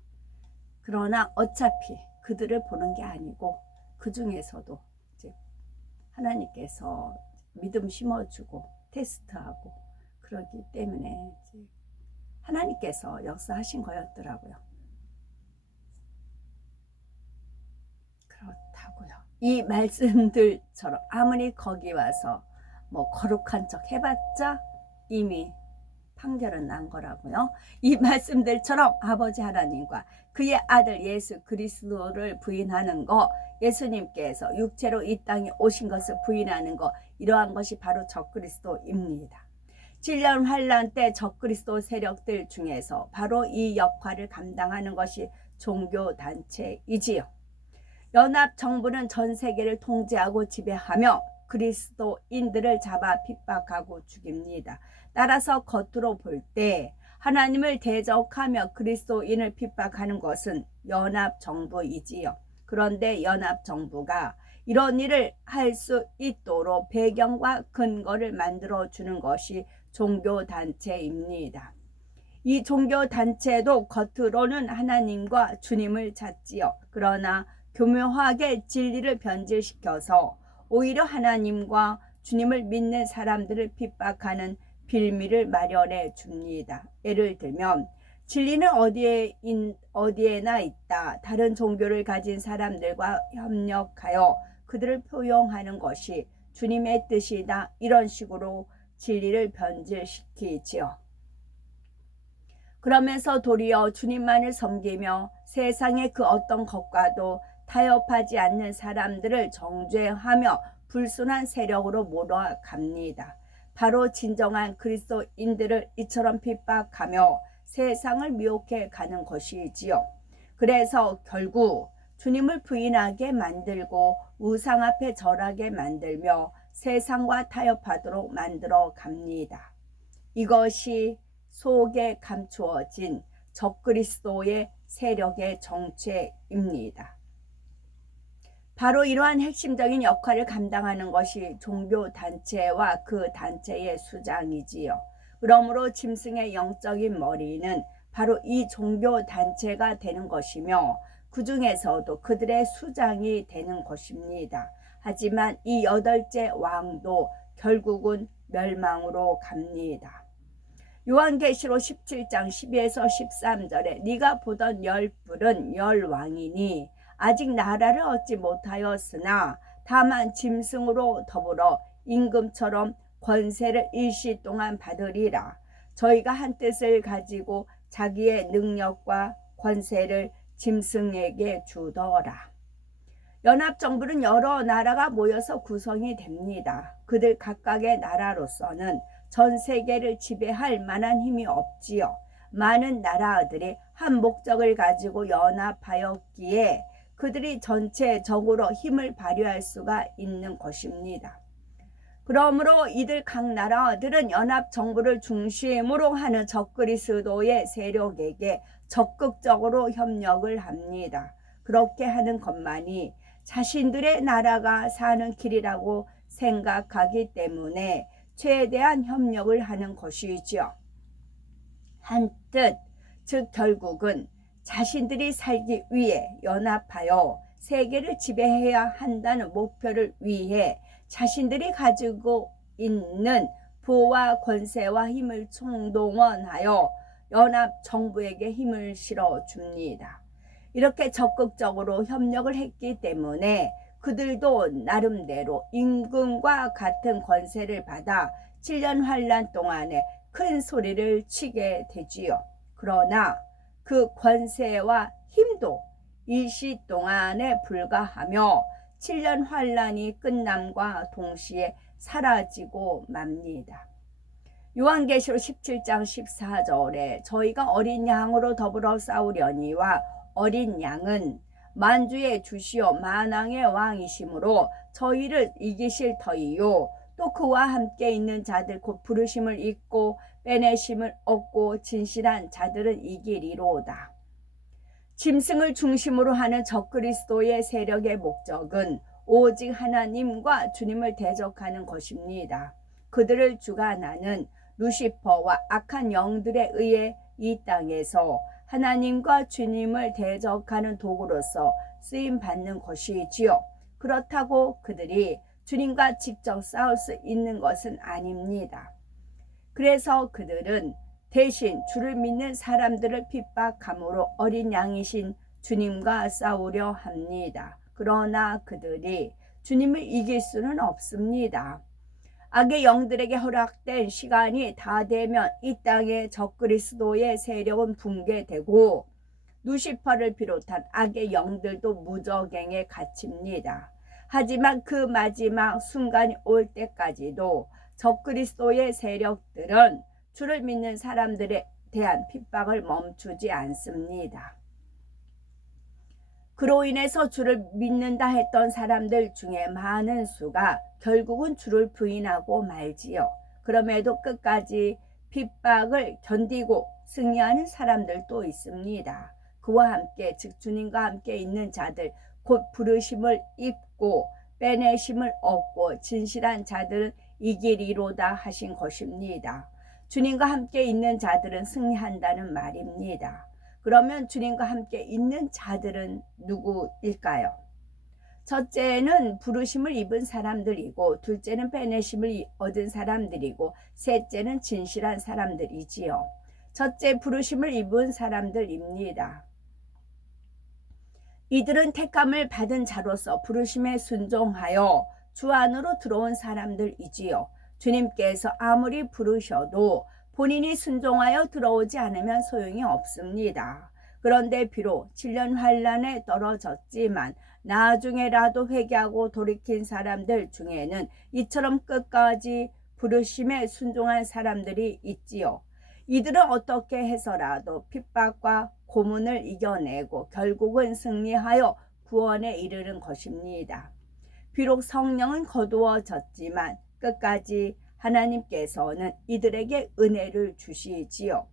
그러나 어차피 그들을 보는 게 아니고 그 중에서도 이제 하나님께서 믿음 심어주고 테스트하고 그러기 때문에 이제 하나님께서 역사하신 거였더라고요. 그렇다고요. 이 말씀들처럼 아무리 거기 와서 뭐 거룩한 척 해봤자 이미 판결은 난 거라고요. 이 말씀들처럼 아버지 하나님과 그의 아들 예수 그리스도를 부인하는 거, 예수님께서 육체로 이 땅에 오신 것을 부인하는 거, 이러한 것이 바로 적그리스도입니다. 질병 환란 때 적그리스도 세력들 중에서 바로 이 역할을 감당하는 것이 종교단체이지요. 연합정부는 전 세계를 통제하고 지배하며 그리스도인들을 잡아 핍박하고 죽입니다. 따라서 겉으로 볼 때 하나님을 대적하며 그리스도인을 핍박하는 것은 연합정부이지요. 그런데 연합정부가 이런 일을 할 수 있도록 배경과 근거를 만들어 주는 것이 종교단체입니다. 이 종교단체도 겉으로는 하나님과 주님을 찾지요. 그러나 교묘하게 진리를 변질시켜서 오히려 하나님과 주님을 믿는 사람들을 핍박하는 빌미를 마련해 줍니다. 예를 들면 진리는 어디에나 있다. 다른 종교를 가진 사람들과 협력하여 그들을 포용하는 것이 주님의 뜻이다. 이런 식으로 진리를 변질시키지요. 그러면서 도리어 주님만을 섬기며 세상의 그 어떤 것과도 타협하지 않는 사람들을 정죄하며 불순한 세력으로 몰아갑니다. 바로 진정한 그리스도인들을 이처럼 핍박하며 세상을 미혹해 가는 것이지요. 그래서 결국 주님을 부인하게 만들고 우상 앞에 절하게 만들며 세상과 타협하도록 만들어 갑니다. 이것이 속에 감추어진 적그리스도의 세력의 정체입니다. 바로 이러한 핵심적인 역할을 감당하는 것이 종교단체와 그 단체의 수장이지요. 그러므로 짐승의 영적인 머리는 바로 이 종교단체가 되는 것이며 그 중에서도 그들의 수장이 되는 것입니다. 하지만 이 8째 왕도 결국은 멸망으로 갑니다. 요한계시록 17장 12에서 13절에 네가 보던 10뿔은 10왕이니 아직 나라를 얻지 못하였으나 다만 짐승으로 더불어 임금처럼 권세를 일시 동안 받으리라. 저희가 한 뜻을 가지고 자기의 능력과 권세를 짐승에게 주더라. 연합정부는 여러 나라가 모여서 구성이 됩니다. 그들 각각의 나라로서는 전 세계를 지배할 만한 힘이 없지요. 많은 나라들이 한 목적을 가지고 연합하였기에 그들이 전체적으로 힘을 발휘할 수가 있는 것입니다. 그러므로 이들 각 나라들은 연합정부를 중심으로 하는 적그리스도의 세력에게 적극적으로 협력을 합니다. 그렇게 하는 것만이 자신들의 나라가 사는 길이라고 생각하기 때문에 최대한 협력을 하는 것이죠. 한뜻 즉 결국은 자신들이 살기 위해 연합하여 세계를 지배해야 한다는 목표를 위해 자신들이 가지고 있는 부와 권세와 힘을 총동원하여 연합 정부에게 힘을 실어줍니다. 이렇게 적극적으로 협력을 했기 때문에 그들도 나름대로 임금과 같은 권세를 받아 7년 환란 동안에 큰 소리를 치게 되지요. 그러나 그 권세와 힘도 일시 동안에 불과하며 7년 환란이 끝남과 동시에 사라지고 맙니다. 요한계시록 17장 14절에 저희가 어린 양으로 더불어 싸우려니와 어린 양은 만주의 주시오 만왕의 왕이시므로 저희를 이기실 터이요 또 그와 함께 있는 자들 곧 부르심을 잊고 빼내심을 얻고 진실한 자들은 이기리로다. 짐승을 중심으로 하는 적그리스도의 세력의 목적은 오직 하나님과 주님을 대적하는 것입니다. 그들을 주관하는 루시퍼와 악한 영들에 의해 이 땅에서 하나님과 주님을 대적하는 도구로서 쓰임받는 것이지요. 그렇다고 그들이 주님과 직접 싸울 수 있는 것은 아닙니다. 그래서 그들은 대신 주를 믿는 사람들을 핍박함으로 어린 양이신 주님과 싸우려 합니다. 그러나 그들이 주님을 이길 수는 없습니다. 악의 영들에게 허락된 시간이 다 되면 이 땅의 적그리스도의 세력은 붕괴되고 루시퍼를 비롯한 악의 영들도 무저갱에 갇힙니다. 하지만 그 마지막 순간이 올 때까지도 적그리스도의 세력들은 주를 믿는 사람들에 대한 핍박을 멈추지 않습니다. 그로 인해서 주를 믿는다 했던 사람들 중에 많은 수가 결국은 주를 부인하고 말지요. 그럼에도 끝까지 핍박을 견디고 승리하는 사람들도 있습니다. 그와 함께 즉 주님과 함께 있는 자들 곧 부르심을 입고 빼내심을 얻고 진실한 자들은 이기리로다 하신 것입니다. 주님과 함께 있는 자들은 승리한다는 말입니다. 그러면 주님과 함께 있는 자들은 누구일까요? 첫째는 부르심을 입은 사람들이고 둘째는 빼내심을 얻은 사람들이고 셋째는 진실한 사람들이지요. 첫째 부르심을 입은 사람들입니다. 이들은 택함을 받은 자로서 부르심에 순종하여 주 안으로 들어온 사람들이지요. 주님께서 아무리 부르셔도 본인이 순종하여 들어오지 않으면 소용이 없습니다. 그런데 비록 7년 환란에 떨어졌지만 나중에라도 회개하고 돌이킨 사람들 중에는 이처럼 끝까지 부르심에 순종한 사람들이 있지요. 이들은 어떻게 해서라도 핍박과 고문을 이겨내고 결국은 승리하여 구원에 이르는 것입니다. 비록 성령은 거두어졌지만 끝까지 하나님께서는 이들에게 은혜를 주시지요.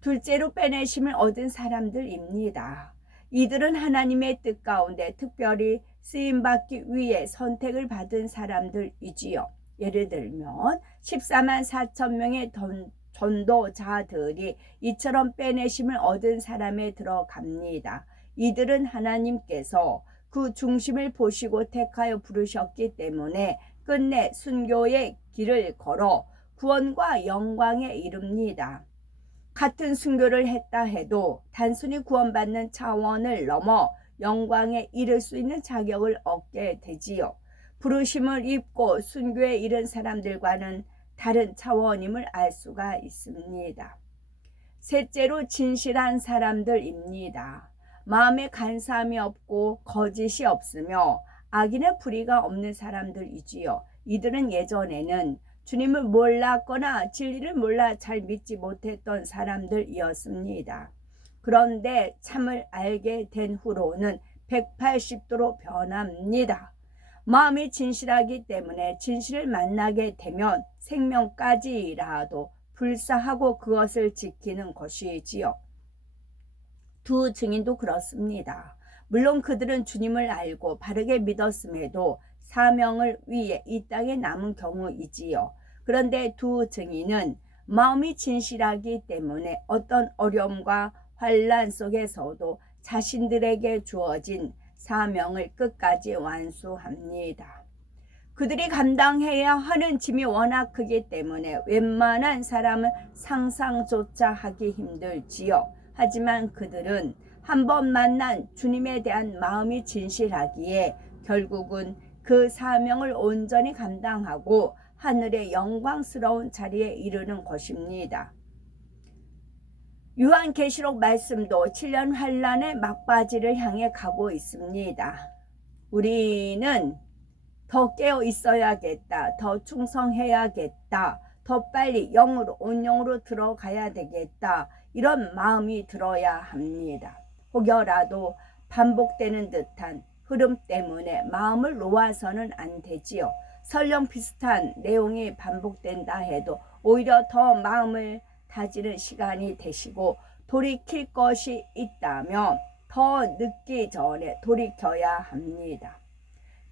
둘째로 빼내심을 얻은 사람들입니다. 이들은 하나님의 뜻 가운데 특별히 쓰임받기 위해 선택을 받은 사람들이지요. 예를 들면 14만 4천 명의 전도자들이 이처럼 빼내심을 얻은 사람에 들어갑니다. 이들은 하나님께서 그 중심을 보시고 택하여 부르셨기 때문에 끝내 순교의 길을 걸어 구원과 영광에 이릅니다. 같은 순교를 했다 해도 단순히 구원받는 차원을 넘어 영광에 이를 수 있는 자격을 얻게 되지요. 부르심을 입고 순교에 이른 사람들과는 다른 차원임을 알 수가 있습니다. 셋째로 진실한 사람들입니다. 마음에 간사함이 없고 거짓이 없으며 악인의 불의가 없는 사람들이지요. 이들은 예전에는 주님을 몰랐거나 진리를 몰라 잘 믿지 못했던 사람들이었습니다. 그런데 참을 알게 된 후로는 180도로 변합니다. 마음이 진실하기 때문에 진실을 만나게 되면 생명까지라도 불사하고 그것을 지키는 것이지요. 두 증인도 그렇습니다. 물론 그들은 주님을 알고 바르게 믿었음에도 사명을 위해 이 땅에 남은 경우이지요. 그런데 두 증인은 마음이 진실하기 때문에 어떤 어려움과 환난 속에서도 자신들에게 주어진 사명을 끝까지 완수합니다. 그들이 감당해야 하는 짐이 워낙 크기 때문에 웬만한 사람은 상상조차 하기 힘들지요. 하지만 그들은 한번 만난 주님에 대한 마음이 진실하기에 결국은 그 사명을 온전히 감당하고 하늘의 영광스러운 자리에 이르는 것입니다. 요한계시록 말씀도 7년 환란의 막바지를 향해 가고 있습니다. 우리는 더 깨어 있어야겠다. 더 충성해야겠다. 더 빨리 영으로 온영으로 들어가야 되겠다. 이런 마음이 들어야 합니다. 혹여라도 반복되는 듯한 흐름 때문에 마음을 놓아서는 안 되지요. 설령 비슷한 내용이 반복된다 해도 오히려 더 마음을 다지는 시간이 되시고 돌이킬 것이 있다면 더 늦기 전에 돌이켜야 합니다.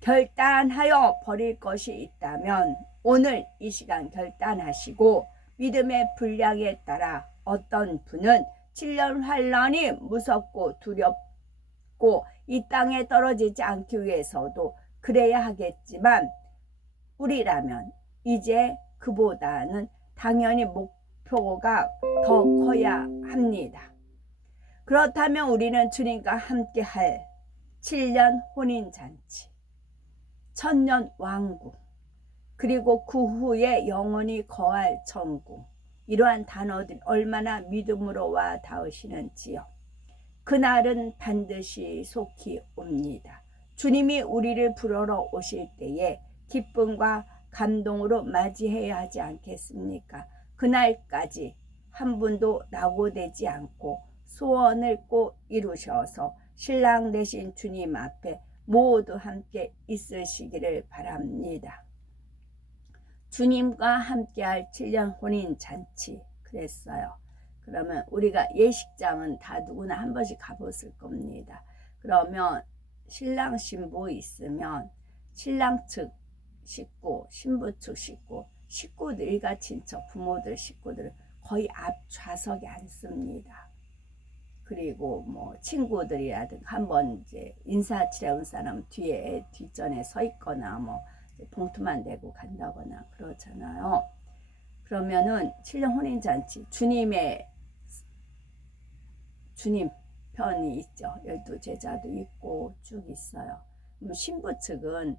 결단하여 버릴 것이 있다면 오늘 이 시간 결단하시고 믿음의 분량에 따라 어떤 분은 7년 환란이 무섭고 두렵고 이 땅에 떨어지지 않기 위해서도 그래야 하겠지만 우리라면 이제 그보다는 당연히 목표가 더 커야 합니다. 그렇다면 우리는 주님과 함께할 7년 혼인잔치, 천년 왕국, 그리고 그 후에 영원히 거할 천국, 이러한 단어들이 얼마나 믿음으로 와 닿으시는지요. 그날은 반드시 속히 옵니다. 주님이 우리를 부르러 오실 때에 기쁨과 감동으로 맞이해야 하지 않겠습니까? 그날까지 한 분도 낙오되지 않고 소원을 꼭 이루셔서 신랑 되신 주님 앞에 모두 함께 있으시기를 바랍니다. 주님과 함께할 7년 혼인잔치 그랬어요. 그러면 우리가 예식장은 다 누구나 한 번씩 가봤을 겁니다. 그러면 신랑 신부 있으면 신랑 측 식구, 신부 측 식구, 식구들, 일가 친척, 부모들 식구들을 거의 앞 좌석에 앉습니다. 그리고 뭐 친구들이라든가 한번 이제 인사치레 온 사람 뒤에 뒷전에 서 있거나 뭐 봉투만 내고 간다거나 그러잖아요. 그러면은 7년 혼인잔치 주님 편이 있죠. 12제자도 있고 쭉 있어요. 신부 측은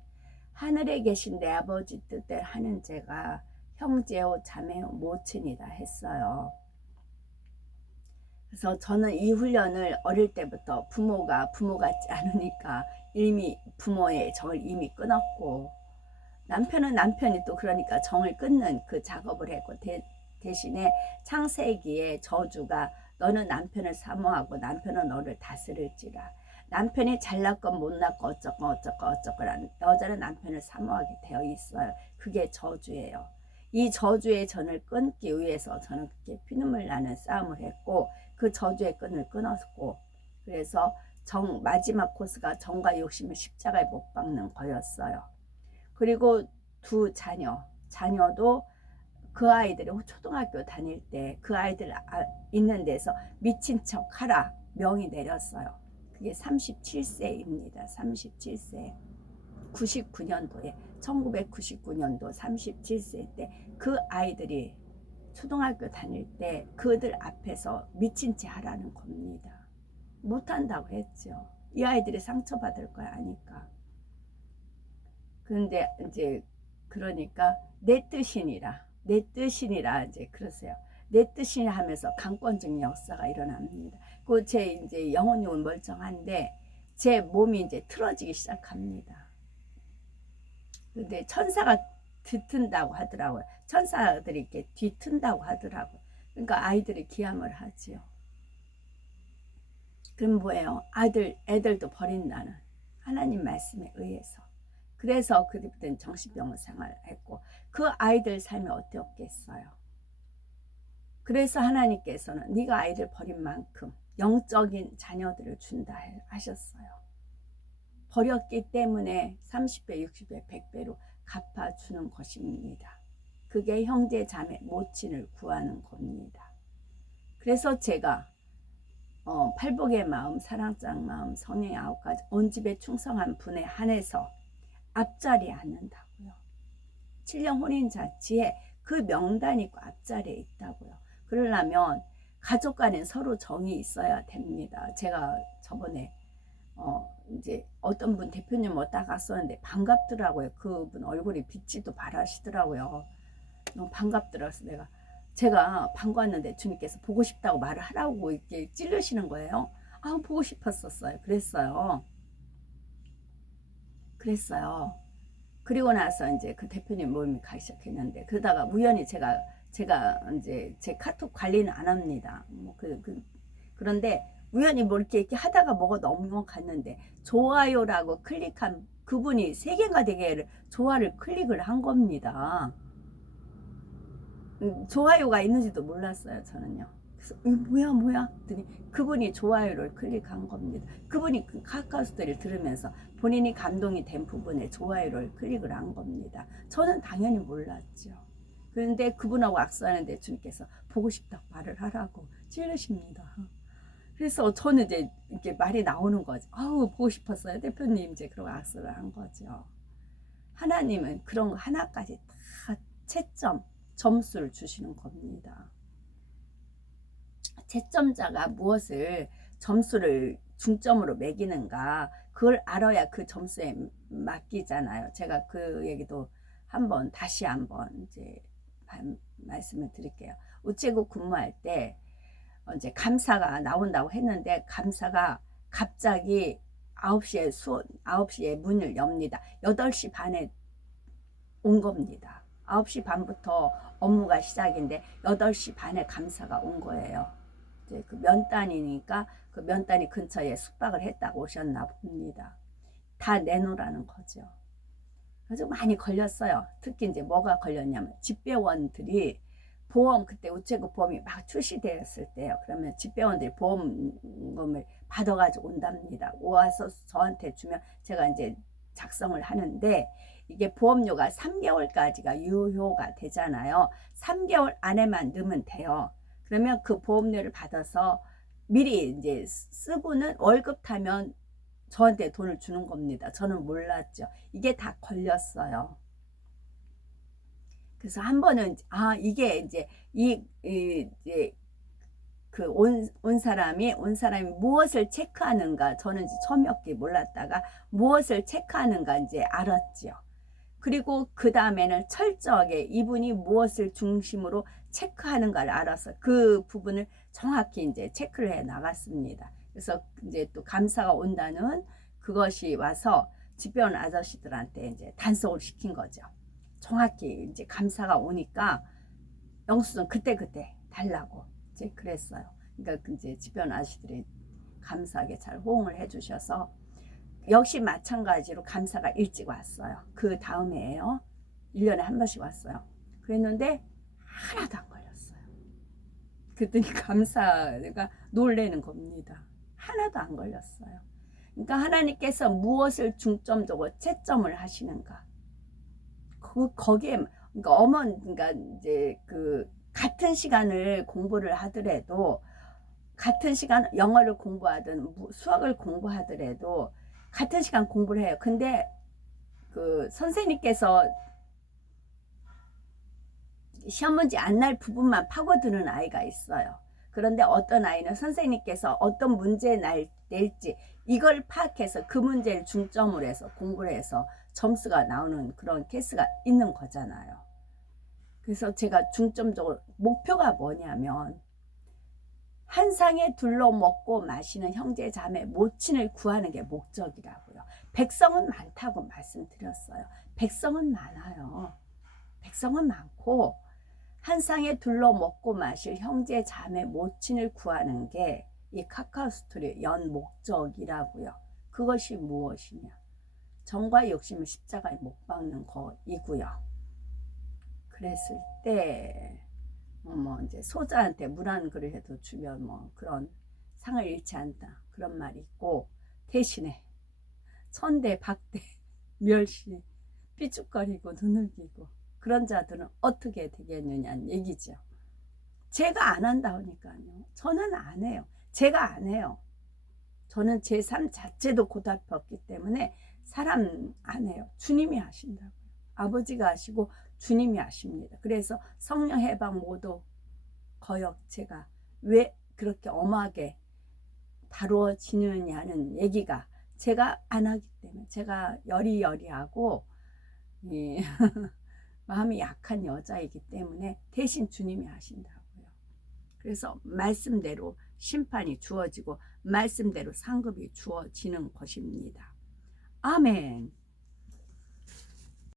하늘에 계신 내 아버지 뜻대로 하는 제가 형제요 자매요 모친이다 했어요. 그래서 저는 이 훈련을 어릴 때부터 부모 같지 않으니까 이미 부모의 정을 이미 끊었고 남편은 남편이 또 그러니까 정을 끊는 그 작업을 했고 대신에 창세기에 저주가 너는 남편을 사모하고 남편은 너를 다스릴지라. 남편이 잘났건 못났건 어쩌건 여자는 남편을 사모하게 되어 있어요. 그게 저주예요. 이 저주의 전을 끊기 위해서 저는 그렇게 피눈물 나는 싸움을 했고 그 저주의 끈을 끊었고 그래서 마지막 코스가 정과 욕심을 십자가에 못 박는 거였어요. 그리고 두 자녀도 그 아이들이 초등학교 다닐 때 그 아이들 있는 데서 미친 척 하라 명이 내렸어요. 그게 37세입니다. 37세. 99년도에 1999년도 37세 때 그 아이들이 초등학교 다닐 때 그들 앞에서 미친 채 하라는 겁니다. 못한다고 했죠. 이 아이들이 상처받을 거야 아니까. 그런데 이제 그러니까 내 뜻이니라 이제 그러세요. 내 뜻이니 하면서 강권적 역사가 일어납니다. 그 제 이제 영혼은 멀쩡한데 제 몸이 이제 틀어지기 시작합니다. 근데 천사가 뒤튼다고 하더라고요. 천사들이 이렇게 뒤튼다고 하더라고요. 그러니까 아이들이 기함을 하지요. 그럼 뭐예요? 애들도 버린다는 하나님 말씀에 의해서. 그래서 그때는 정신병원 생활했고 그 아이들 삶이 어땠겠어요? 그래서 하나님께서는 네가 아이를 버린 만큼 영적인 자녀들을 준다 하셨어요. 버렸기 때문에 30배, 60배, 100배로 갚아주는 것입니다. 그게 형제 자매 모친을 구하는 겁니다. 그래서 제가 팔복의 마음, 사랑장 마음, 성령의 9가지 온 집에 충성한 분에 한해서 앞자리에 앉는다고요. 7년 혼인잔치에 그 명단이 그 앞자리에 있다고요. 그러려면 가족 간에 서로 정이 있어야 됩니다. 제가 저번에 이제 어떤 분 대표님 딱 갔었는데 반갑더라고요. 그분 얼굴이 빛이 또 바라시더라고요. 너무 반갑더라서 제가 반가웠는데 주님께서 보고 싶다고 말을 하라고 이렇게 찔르시는 거예요. 아, 보고 싶었었어요. 그랬어요. 그리고 나서 이제 그 대표님 모임이 가기 시작했는데, 그러다가 우연히 제가 이제 제 카톡 관리는 안 합니다. 그런데 우연히 뭐 이렇게 하다가 뭐가 넘어갔는데, 좋아요라고 클릭한 그분이 3개가 되게 좋아를 클릭을 한 겁니다. 좋아요가 있는지도 몰랐어요, 저는요. 그래서 뭐야 했더니 그분이 좋아요를 클릭한 겁니다. 그분이 그 카카오스토리를 들으면서 본인이 감동이 된 부분에 좋아요를 클릭을 한 겁니다. 저는 당연히 몰랐죠. 그런데 그분하고 악수하는데 주님께서 보고 싶다고 말을 하라고 찔르십니다. 그래서 저는 이제 이렇게 말이 나오는 거죠. 아우, 보고 싶었어요, 대표님. 이제 그러고 악수를 한 거죠. 하나님은 그런 거 하나까지 다 채점, 점수를 주시는 겁니다. 채점자가 무엇을 점수를 중점으로 매기는가, 그걸 알아야 그 점수에 맡기잖아요. 제가 그 얘기도 다시 한번 이제 말씀을 드릴게요. 우체국 근무할 때 이제 감사가 나온다고 했는데, 감사가 갑자기 9시에 문을 엽니다. 8시 반에 온 겁니다. 9시 반부터 업무가 시작인데 8시 반에 감사가 온 거예요. 이제 그 면단이니까 그 면단이 근처에 숙박을 했다고 오셨나 봅니다. 다 내놓으라는 거죠. 아주 많이 걸렸어요. 특히 이제 뭐가 걸렸냐면, 집배원들이 그때 우체국 보험이 막 출시되었을 때요. 그러면 집배원들이 보험금을 받아가지고 온답니다. 와서 저한테 주면 제가 이제 작성을 하는데, 이게 보험료가 3개월까지가 유효가 되잖아요. 3개월 안에만 넣으면 돼요. 그러면 그 보험료를 받아서 미리 이제 쓰고는 월급 타면 저한테 돈을 주는 겁니다. 저는 몰랐죠. 이게 다 걸렸어요. 그래서 한 번은 이게 이제 온 사람이 무엇을 체크하는가, 저는 이제 처음이었기 몰랐다가 무엇을 체크하는가 이제 알았죠. 그리고 그 다음에는 철저하게 이분이 무엇을 중심으로 체크하는가를 알아서 그 부분을 정확히 이제 체크를 해 나갔습니다. 그래서 이제 또 감사가 온다는 그것이 와서 집배원 아저씨들한테 이제 단속을 시킨 거죠. 정확히 이제 감사가 오니까 영수증 그때 달라고 이제 그랬어요. 그러니까 이제 집배원 아저씨들이 감사하게 잘 호응을 해주셔서, 역시 마찬가지로 감사가 일찍 왔어요. 그 다음에요. 1년에 한 번씩 왔어요. 그랬는데 하나도 안 걸렸어요. 그랬더니 감사가 놀래는 겁니다. 하나도 안 걸렸어요. 그러니까 하나님께서 무엇을 중점적으로 채점을 하시는가, 거기에 그러니까 이제 같은 시간을 공부를 하더라도, 같은 시간 영어를 공부하든 수학을 공부하더라도 같은 시간 공부를 해요. 근데 그 선생님께서 시험 문제 안 날 부분만 파고드는 아이가 있어요. 그런데 어떤 아이는 선생님께서 어떤 문제 낼지 이걸 파악해서 그 문제를 중점으로 해서 공부를 해서 점수가 나오는 그런 케이스가 있는 거잖아요. 그래서 제가 중점적으로 목표가 뭐냐면, 한 상에 둘러 먹고 마시는 형제 자매 모친을 구하는 게 목적이라고요. 백성은 많다고 말씀드렸어요. 백성은 많아요. 백성은 많고 한 상에 둘러 먹고 마실 형제 자매 모친을 구하는 게 이 카카오스토리의 연 목적이라고요. 그것이 무엇이냐? 정과 욕심을 십자가에 못 박는 거이고요. 그랬을 때 이제 소자한테 물 한 그릇에도 주면 그런 상을 잃지 않다, 그런 말이 있고, 대신에 천대 박대 멸시 삐죽거리고 누누기고 그런 자들은 어떻게 되겠느냐는 얘기죠. 제가 안 한다니까요. 저는 안 해요. 제가 안 해요. 저는 제 삶 자체도 고달팠기 때문에 사람 안 해요. 주님이 하신다고요. 아버지가 하시고 주님이 아십니다. 그래서 성령 해방 모두 거역 제가 왜 그렇게 엄하게 다루어지느냐는 얘기가 제가 안 하기 때문에 제가 여리여리하고 예, 마음이 약한 여자이기 때문에 대신 주님이 하신다고요. 그래서 말씀대로 심판이 주어지고 말씀대로 상급이 주어지는 것입니다. 아멘.